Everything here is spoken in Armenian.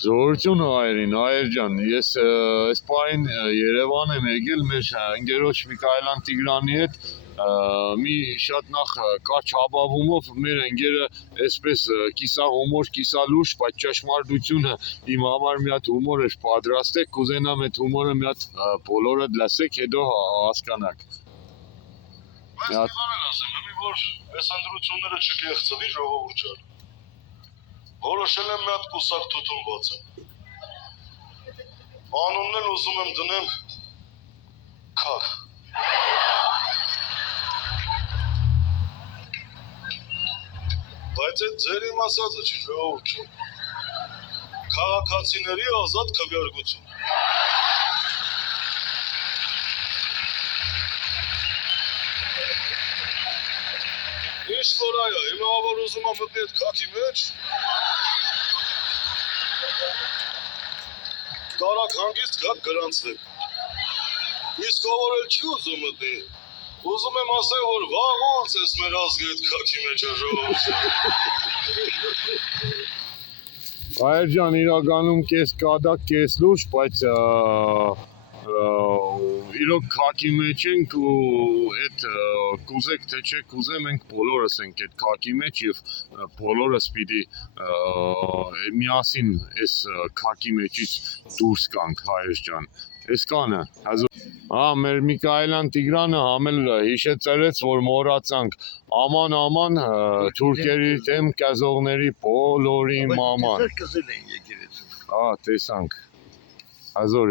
Զորություն հայերին, հայեր ջան, ես այս պահին Երևան եմ եկել մեր ընկերոջ Միքայելյան Տիգրանի հետ մի շատ նախ կարճ ապավումով մեր ընկերը այսպես կիսա հումոր, կիսա լուրջ, բայց ճշմարտությունը իմ համար մի հատ հումոր էր պատրաստեք, կուզենամ այդ հումորը մի հատ բոլորը լսեք, հետո հասկանաք։ Բայց մի բան էլ ասեմ, ըմի որ այս ընդրությունները չկեղծվի ժողովուրդ ջան։ Որոշել եմ մի հատ կուսակ թութուն բացեմ։ Անունն էլ ուզում եմ դնեմ Քար։ Բայց այդ ձեր իմ ասածը չի ժողովուրդ ջան։ Քաղաքացիների ազատ քվեարկություն։ Ինչ որ այա, հիմա որ ուզում եմ մտնի այդ քաքի մեջ, կարակ հանգիստ գաք գրանցվեք։ Իսկ ով էլ չի ուզում մտնի, ուզում եմ ասել, որ վաղուց ես մեր ազգի այդ քաքի մեջ է ժողովուրդ։ Հայեր ջան, իրականում կես կադակ, կես լուրջ, բայց իրոք քաքի մեջ ենք ու այդ կուզեք թե չէ կուզե մենք բոլորս ենք այդ քաքի մեջ եւ բոլորս պիտի միասին այս քաքի մեջից դուրս գանք հայեր ջան։ Այսքանը մեր Միքայելյան Տիգրանը համել հիշեցրեց որ մոռացանք աման թուրքերի դեմ կազողների բոլորի մաման։ Տեսանք հազոր